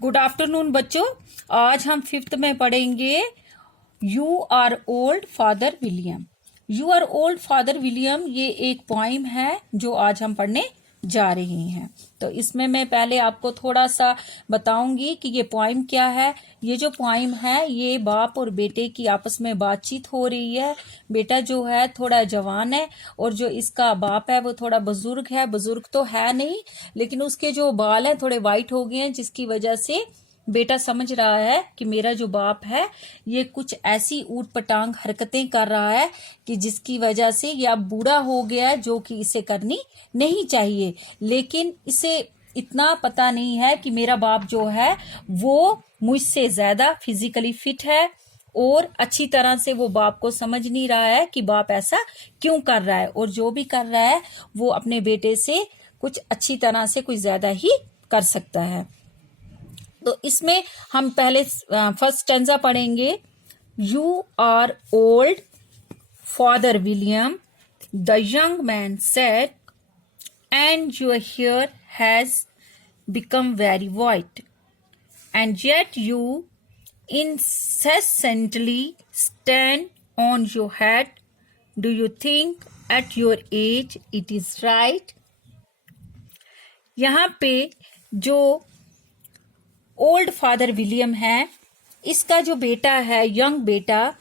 Good afternoon बच्चों। आज हम फिफ्थ में पढ़ेंगे you are old father William. You are old father William ये एक पोइम है जो आज हम पढ़ने जा रहे हैं। तो इसमें मैं पहले आपको थोड़ा सा बताऊंगी कि ये पोइम क्या है। ये जो पोइम है ये बाप और बेटे की आपस में बातचीत हो रही है। बेटा जो है थोड़ा जवान है और जो इसका बाप है वो थोड़ा बुजुर्ग है। बुजुर्ग तो है नहीं लेकिन उसके जो बाल हैं थोड़े वाइट हो गए हैं, जिसकी वजह से बेटा समझ रहा है कि मेरा जो बाप है ये कुछ ऐसी ऊट पटांग हरकतें कर रहा है कि जिसकी वजह से ये अब बूढ़ा हो गया है, जो कि इसे करनी नहीं चाहिए। लेकिन इसे इतना पता नहीं है कि मेरा बाप जो है वो मुझसे ज्यादा फिजिकली फिट है और अच्छी तरह से वो बाप को समझ नहीं रहा है कि बाप ऐसा क्यों कर रहा है, और जो भी कर रहा है वो अपने बेटे से कुछ अच्छी तरह से कुछ ज्यादा ही कर सकता है। तो इसमें हम पहले फर्स्ट स्टैंजा पढ़ेंगे। You are old father William, the young man said, and your hair has become very white, and yet you incessantly stand on your head. Do you think at your age it is right? यहाँ पे जो old father William है, इसका जो बेटा है young बेटा,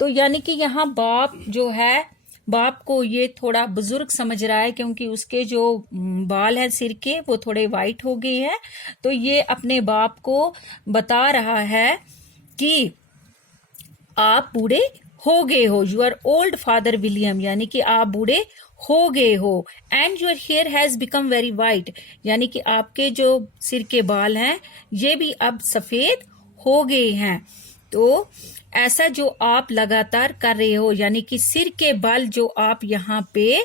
तो यानी कि यहाँ बाप जो है, बाप को ये थोड़ा बुजुर्ग समझ रहा है क्योंकि उसके जो बाल हैं सिर के वो थोड़े वाइट हो गए हैं। तो ये अपने बाप को बता रहा है कि आप बूढ़े हो गए हो। You are old father William यानी कि आप बूढ़े हो गए हो। And your hair has become very white यानी कि आपके जो सिर के बाल हैं ये भी अब सफेद हो गए हैं। तो ऐसा जो आप लगातार कर रहे हो, यानी कि सिर के बाल जो आप यहाँ पे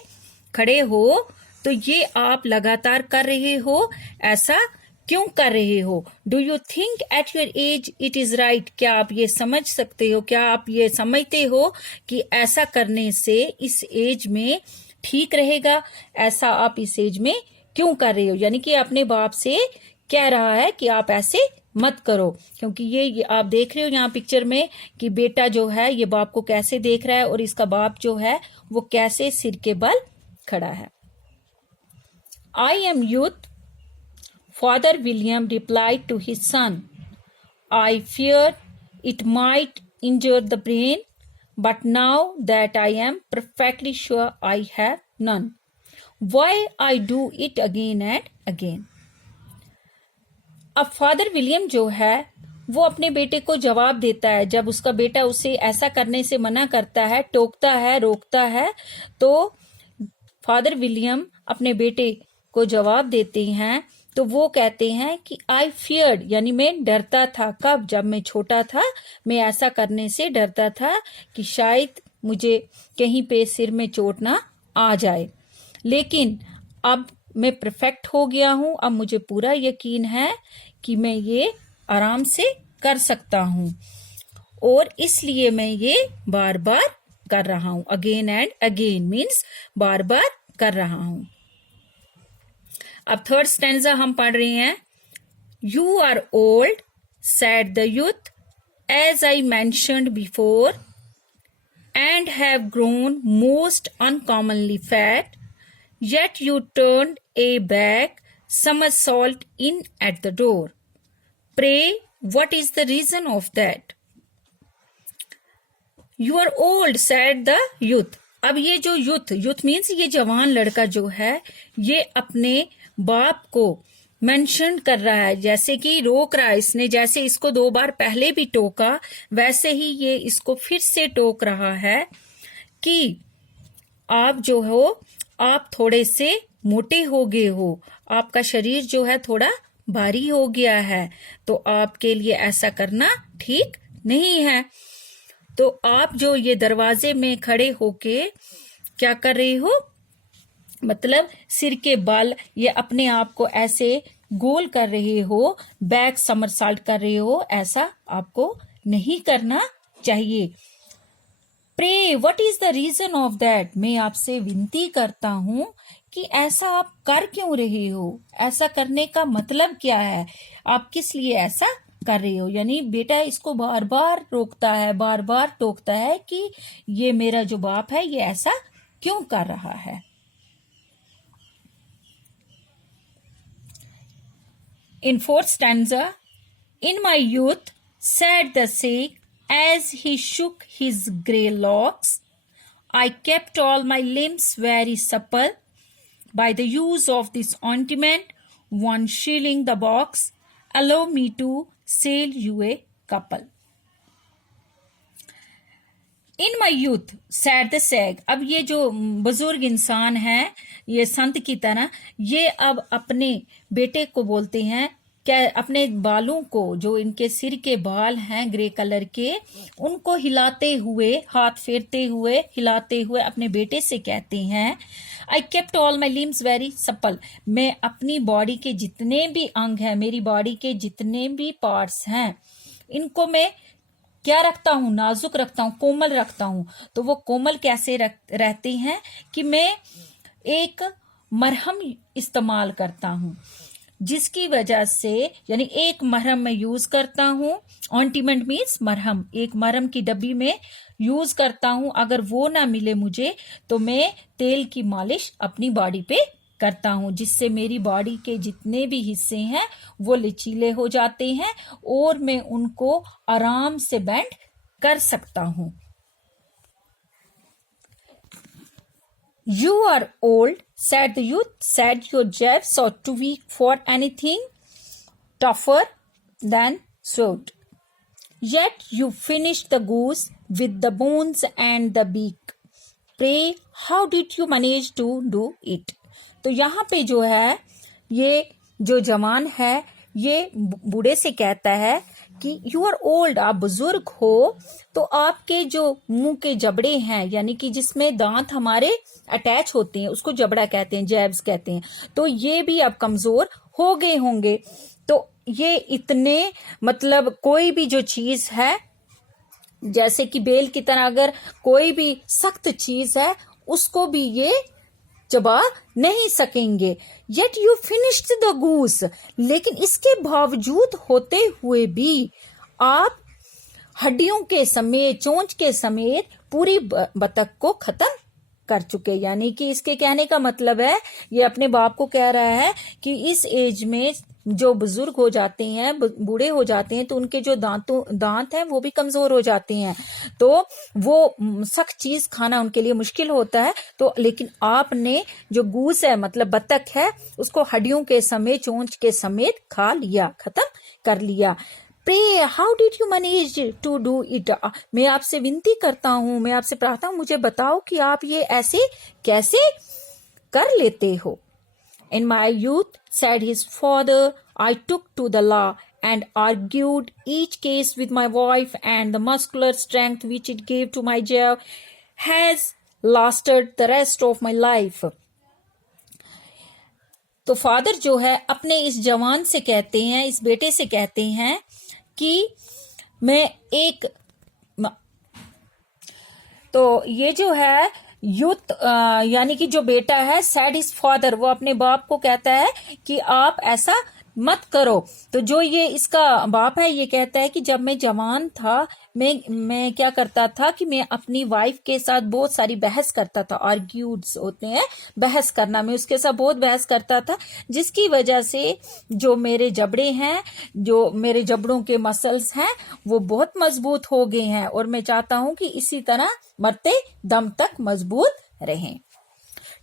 खड़े हो, तो ये आप लगातार कर रहे हो। ऐसा क्यों कर रहे हो? Do you think at your age it is right? क्या आप ये समझ सकते हो, क्या आप ये समझते हो कि ऐसा करने से इस एज में ठीक रहेगा? ऐसा आप इस एज में क्यों कर रहे हो? यानी कि अपने बाप से कह रहा है कि आप ऐसे मत करो, क्योंकि ये आप देख रहे हो यहाँ पिक्चर में कि बेटा जो है ये बाप को कैसे देख रहा है और इसका बाप जो है वो कैसे सिर के बल खड़ा है। I am youth, Father William replied to his son. I feared it might injure the brain, but now that I am perfectly sure I have none, why I do it again and again. अब father William जो है वो अपने बेटे को जवाब देता है। जब उसका बेटा उसे ऐसा करने से मना करता है, टोकता है, रोकता है, तो फादर विलियम अपने बेटे को जवाब देते हैं। तो वो कहते हैं कि आई फियर्ड यानी मैं डरता था। कब? जब मैं छोटा था मैं ऐसा करने से डरता था कि शायद मुझे कहीं पे सिर में चोट ना आ जाए, लेकिन अब मैं परफेक्ट हो गया हूं। अब मुझे पूरा यकीन है कि मैं ये आराम से कर सकता हूं और इसलिए मैं ये बार बार कर रहा हूं। अगेन एंड अगेन मीन्स बार बार कर रहा हूं। अब थर्ड स्टैंजा हम पढ़ रहे हैं। You are old said the youth, as I mentioned before, and have grown most uncommonly fat, yet you turned a back somersault in at the door. Pray, what is the reason of that? You are old said the youth. अब ये जो youth means ये जवान लड़का जो है ये अपने बाप को मेंशन कर रहा है, जैसे कि रोक रहा है इसने। जैसे इसको 2 बार पहले भी टोका वैसे ही ये इसको फिर से टोक रहा है कि आप जो हो आप थोड़े से मोटे हो गए हो, आपका शरीर जो है थोड़ा भारी हो गया है, तो आपके लिए ऐसा करना ठीक नहीं है। तो आप जो ये दरवाजे में खड़े होके क्या कर रहे हो, मतलब सिर के बाल ये अपने आप को ऐसे गोल कर रहे हो, बैक समरसाल्ट कर रहे हो, ऐसा आपको नहीं करना चाहिए। Pray what is the reason of that? मैं आपसे विनती करता हूं कि ऐसा आप कर क्यों रहे हो, ऐसा करने का मतलब क्या है, आप किस लिए ऐसा कर रहे हो। यानी बेटा इसको बार बार रोकता है, बार बार टोकता है कि ये मेरा जो बाप है ये ऐसा क्यों कर रहा है। In fourth stanza, in my youth, said the sage, as he shook his grey locks, I kept all my limbs very supple by the use of this ointment, 1 shilling the box, allow me to sell you a couple. In my youth sad the सैग। अब ये जो बुजुर्ग इंसान है, ये संत की तरह, ये अब अपने बेटे को बोलते हैं, क्या अपने बालों को, जो इनके सिर के बाल हैं ग्रे कलर के, उनको हिलाते हुए, हाथ फेरते हुए, हिलाते हुए अपने बेटे से कहते हैं, I kept all my limbs very supple, मैं अपनी बॉडी के जितने भी अंग हैं, मेरी बॉडी के जितने भी पार्ट्स हैं, इनको मैं क्या रखता हूं, नाजुक रखता हूं, कोमल रखता हूं। तो वो कोमल कैसे रहते हैं कि मैं एक मरहम इस्तेमाल करता हूं, जिसकी वजह से, यानी एक मरहम मैं यूज करता हूं, ऑइंटमेंट मीन्स मरहम, एक मरहम की डब्बी में यूज करता हूं। अगर वो ना मिले मुझे तो मैं तेल की मालिश अपनी बॉडी पे करता हूं, जिससे मेरी बॉडी के जितने भी हिस्से हैं वो लचीले हो जाते हैं और मैं उनको आराम से बेंड कर सकता हूं। You are old, said the youth, said your jabs are too weak for anything tougher than sword. Yet you finished the goose with the bones and the beak. Pray, how did you manage to do it? तो यहाँ पे जो है, ये जो जवान है, ये बूढ़े से कहता है कि यू आर ओल्ड, आप बुजुर्ग हो, तो आपके जो मुंह के जबड़े हैं, यानी कि जिसमें दांत हमारे अटैच होते हैं, उसको जबड़ा कहते हैं, जैब्स कहते हैं, तो ये भी अब कमजोर हो गए होंगे। तो ये इतने, मतलब कोई भी जो चीज है, जैसे कि बेल की तरह अगर कोई भी सख्त चीज है, उसको भी ये चबा नहीं सकेंगे। Yet you finished the goose, लेकिन इसके बावजूद होते हुए भी आप हड्डियों के समेत, चोंच के समेत पूरी बतख को खत्म कर चुके। यानी कि इसके कहने का मतलब है, ये अपने बाप को कह रहा है कि इस एज में जो बुजुर्ग हो जाते हैं, बूढ़े हो जाते हैं, तो उनके जो दांत हैं वो भी कमजोर हो जाते हैं, तो वो सख्त चीज खाना उनके लिए मुश्किल होता है। तो लेकिन आपने जो गूस है, मतलब बतख है, उसको हड्डियों के समेत, चोंच के समेत खा लिया, खत्म कर लिया। Pray how did you manage to do it, मैं आपसे विनती करता हूं, मैं आपसे प्रार्थना हूं, मुझे बताओ कि आप ये ऐसे कैसे कर लेते हो। In my youth, said his father, I took to the law and argued each case with my wife, and the muscular strength which it gave to my jaw has lasted the rest of my life. तो father जो है अपने इस जवान से कहते हैं, इस बेटे से कहते हैं कि मैं एक, तो ये जो है यूथ, यानी कि जो बेटा है, सैड हिज फादर, वो अपने बाप को कहता है कि आप ऐसा मत करो। तो जो ये इसका बाप है, ये कहता है कि जब मैं जवान था, मैं क्या करता था कि मैं अपनी वाइफ के साथ बहुत सारी बहस करता था, आर्ग्यूड्स होते हैं, बहस करना, मैं उसके साथ बहुत बहस करता था, जिसकी वजह से जो मेरे जबड़े हैं, जो मेरे जबड़ों के मसल्स हैं, वो बहुत मजबूत हो गए हैं, और मैं चाहता हूं कि इसी तरह मरते दम तक मजबूत रहें।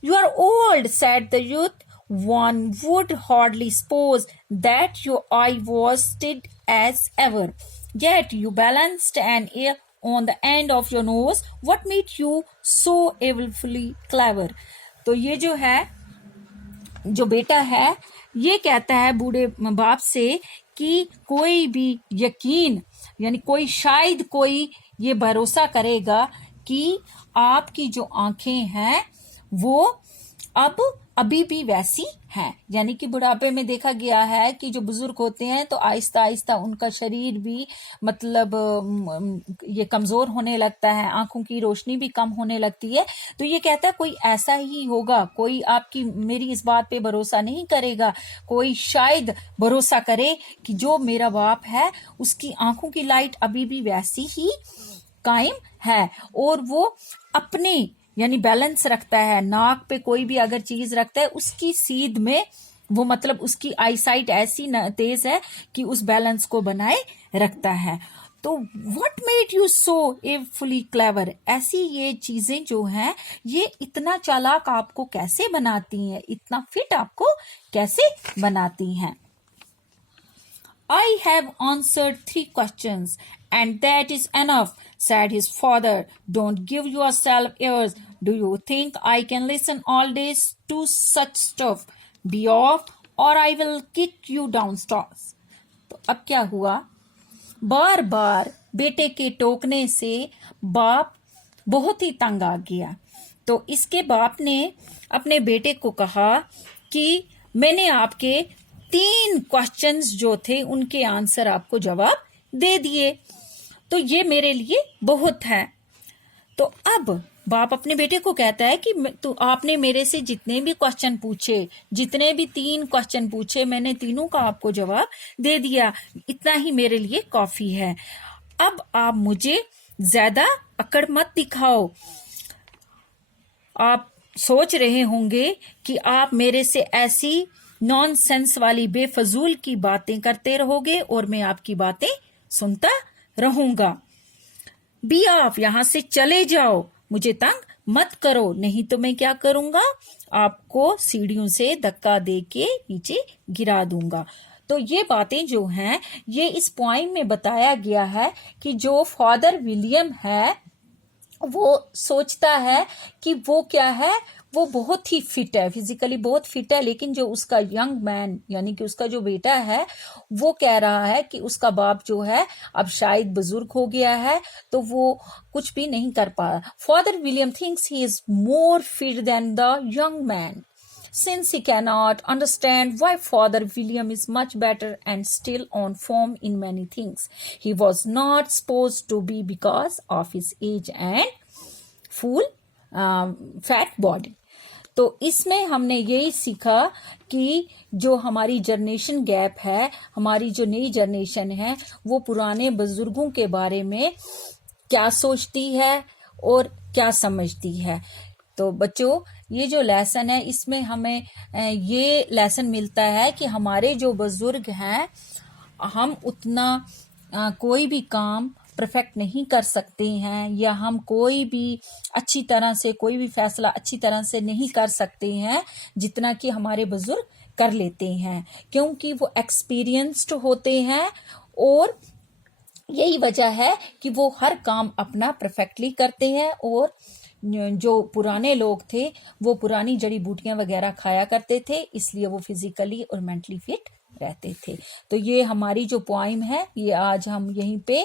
You are old, said the youth. One would hardly suppose that your eye was steady as ever. Yet you balanced an ear on the end of your nose. What made you so evilly clever? तो ये जो है, जो बेटा है, ये कहता है बूढ़े बाप से कि कोई भी यकीन, यानी कोई शायद कोई ये भरोसा करेगा कि आपकी जो आंखें हैं वो अब अभी भी वैसी हैं। यानी कि बुढ़ापे में देखा गया है कि जो बुजुर्ग होते हैं तो आहिस्ता आहिस्ता उनका शरीर भी मतलब ये कमजोर होने लगता है, आंखों की रोशनी भी कम होने लगती है। तो ये कहता है कोई ऐसा ही होगा, कोई आपकी मेरी इस बात पे भरोसा नहीं करेगा, कोई शायद भरोसा करे कि जो मेरा बाप है उसकी आंखों की लाइट अभी भी वैसी ही कायम है और वो अपने यानी बैलेंस रखता है। नाक पे कोई भी अगर चीज रखता है उसकी सीध में वो मतलब उसकी आईसाइट ऐसी तेज है कि उस बैलेंस को बनाए रखता है। तो what made you so fully clever, ऐसी ये चीजें जो हैं ये इतना चालाक आपको कैसे बनाती हैं, इतना फिट आपको कैसे बनाती हैं। I have answered 3 questions and that is enough, said his father. Don't give yourself airs. Do you think I can listen all days to such stuff? Be off or I will kick you downstairs. तो अब क्या हुआ, बार बार बेटे के टोकने से बाप बहुत ही तंग आ गया। तो इसके बाप ने अपने बेटे को कहा कि मैंने आपके 3 क्वेश्चंस जो थे उनके आंसर आपको जवाब दे दिए, तो ये मेरे लिए बहुत है। तो अब बाप अपने बेटे को कहता है कि तो आपने मेरे से जितने भी क्वेश्चन पूछे, जितने भी 3 क्वेश्चन पूछे, मैंने तीनों का आपको जवाब दे दिया, इतना ही मेरे लिए काफी है। अब आप मुझे ज्यादा अकड़ मत दिखाओ। आप सोच रहे होंगे कि आप मेरे से ऐसी नॉनसेंस वाली बेफजूल की बातें करते रहोगे और मैं आपकी बातें सुनता रहूंगा। बी आप यहां से चले जाओ, मुझे तंग मत करो, नहीं तो मैं क्या करूंगा, आपको सीढ़ियों से धक्का दे के नीचे गिरा दूंगा। तो ये बातें जो हैं ये इस पॉइंट में बताया गया है कि जो फादर विलियम है वो सोचता है कि वो क्या है, वो बहुत ही फिट है, फिजिकली बहुत फिट है, लेकिन जो उसका यंग मैन यानी कि उसका जो बेटा है वो कह रहा है कि उसका बाप जो है अब शायद बुजुर्ग हो गया है तो वो कुछ भी नहीं कर पा रहा। Father William thinks he is more fit than the young man since he cannot understand why Father William is much better and still on form in many things. He was not supposed to be because of his age and full fat body. तो इसमें हमने यही सीखा कि जो हमारी generation gap है, हमारी जो नई जनरेशन है वो पुराने बुजुर्गों के बारे में क्या सोचती है और क्या समझती है। तो बच्चों ये जो लेसन है इसमें हमें ये लेसन मिलता है कि हमारे जो बुजुर्ग हैं हम उतना कोई भी काम परफेक्ट नहीं कर सकते हैं या हम कोई भी अच्छी तरह से कोई भी फैसला अच्छी तरह से नहीं कर सकते हैं जितना कि हमारे बुजुर्ग कर लेते हैं, क्योंकि वो एक्सपीरियंस्ड होते हैं और यही वजह है कि वो हर काम अपना परफेक्टली करते हैं। और जो पुराने लोग थे वो पुरानी जड़ी बूटियां वगैरह खाया करते थे, इसलिए वो फिजिकली और मेंटली फिट रहते थे। तो ये हमारी जो पोइम है ये आज हम यहीं पे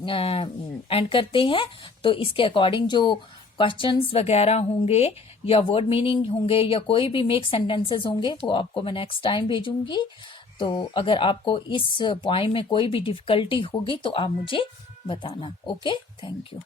एंड करते हैं। तो इसके अकॉर्डिंग जो क्वेश्चंस वगैरह होंगे या वर्ड मीनिंग होंगे या कोई भी मेक सेंटेंसेस होंगे वो आपको मैं नेक्स्ट टाइम भेजूंगी। तो अगर आपको इस पोइम में कोई भी डिफिकल्टी होगी तो आप मुझे बताना। Okay, thank you.